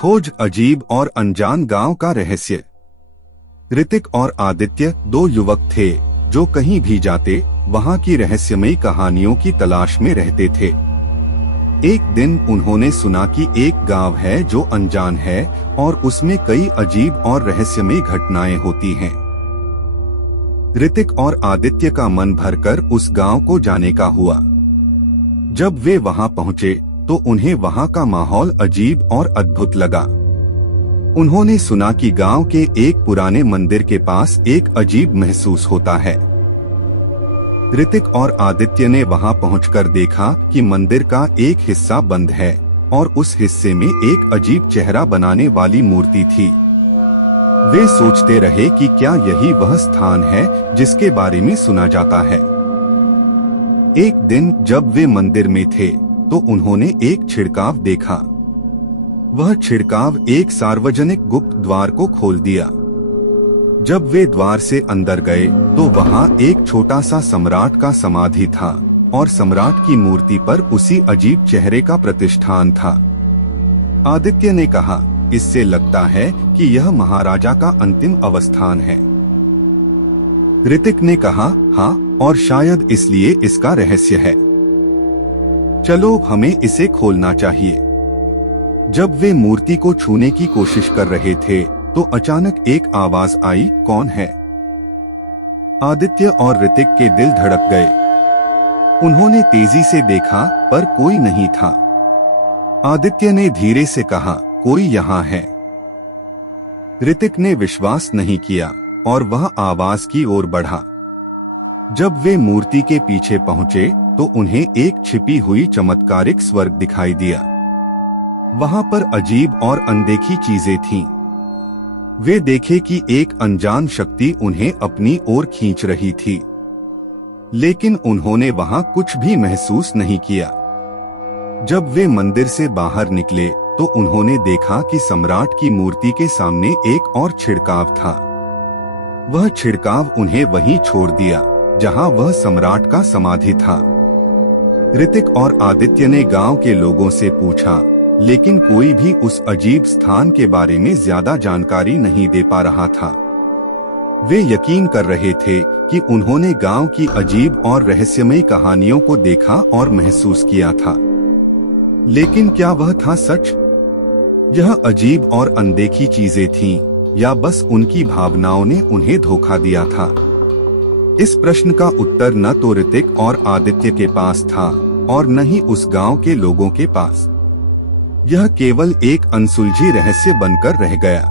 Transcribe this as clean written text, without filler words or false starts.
खोज अजीब और अनजान गांव का रहस्य। ऋतिक और आदित्य दो युवक थे जो कहीं भी जाते वहां की रहस्यमयी कहानियों की तलाश में रहते थे। एक दिन उन्होंने सुना कि एक गांव है जो अनजान है और उसमें कई अजीब और रहस्यमयी घटनाएं होती हैं। ऋतिक और आदित्य का मन भरकर उस गांव को जाने का हुआ। जब वे वहां पहुंचे तो उन्हें वहां का माहौल अजीब और अद्भुत लगा। उन्होंने सुना कि गांव के एक पुराने मंदिर के पास एक अजीब महसूस होता है। ऋतिक और आदित्य ने वहां पहुंचकर देखा कि मंदिर का एक हिस्सा बंद है और उस हिस्से में एक अजीब चेहरा बनाने वाली मूर्ति थी। वे सोचते रहे कि क्या यही वह स्थान है जिसके बारे में सुना जाता है। एक दिन जब वे मंदिर में थे तो उन्होंने एक छिड़काव देखा। वह छिड़काव एक सार्वजनिक गुप्त द्वार को खोल दिया। जब वे द्वार से अंदर गए तो वहां एक छोटा सा सम्राट का समाधि था और सम्राट की मूर्ति पर उसी अजीब चेहरे का प्रतिष्ठान था। आदित्य ने कहा, इससे लगता है कि यह महाराजा का अंतिम अवस्थान है। ऋतिक ने कहा, हाँ, और शायद इसलिए इसका रहस्य है। चलो हमें इसे खोलना चाहिए। जब वे मूर्ति को छूने की कोशिश कर रहे थे तो अचानक एक आवाज आई, कौन है? आदित्य और ऋतिक के दिल धड़क गए। उन्होंने तेजी से देखा पर कोई नहीं था। आदित्य ने धीरे से कहा, कोई यहाँ है। ऋतिक ने विश्वास नहीं किया और वह आवाज की ओर बढ़ा। जब वे मूर्ति के पीछे पहुंचे तो उन्हें एक छिपी हुई चमत्कारिक स्वर्ग दिखाई दिया। वहां पर अजीब और अनदेखी चीजें थीं। वे देखे कि एक अनजान शक्ति उन्हें अपनी ओर खींच रही थी, लेकिन उन्होंने वहां कुछ भी महसूस नहीं किया। जब वे मंदिर से बाहर निकले तो उन्होंने देखा कि सम्राट की मूर्ति के सामने एक और छिड़काव था। वह छिड़काव उन्हें वहीं छोड़ दिया जहां वह सम्राट का समाधि था। ऋतिक और आदित्य ने गांव के लोगों से पूछा, लेकिन कोई भी उस अजीब स्थान के बारे में ज्यादा जानकारी नहीं दे पा रहा था। वे यकीन कर रहे थे कि उन्होंने गांव की अजीब और रहस्यमयी कहानियों को देखा और महसूस किया था, लेकिन क्या वह था सच? यह अजीब और अनदेखी चीजें थीं या बस उनकी भावनाओं ने उन्हें धोखा दिया था? इस प्रश्न का उत्तर न तो ऋतिक और आदित्य के पास था और न ही उस गांव के लोगों के पास। यह केवल एक अनसुलझी रहस्य बनकर रह गया।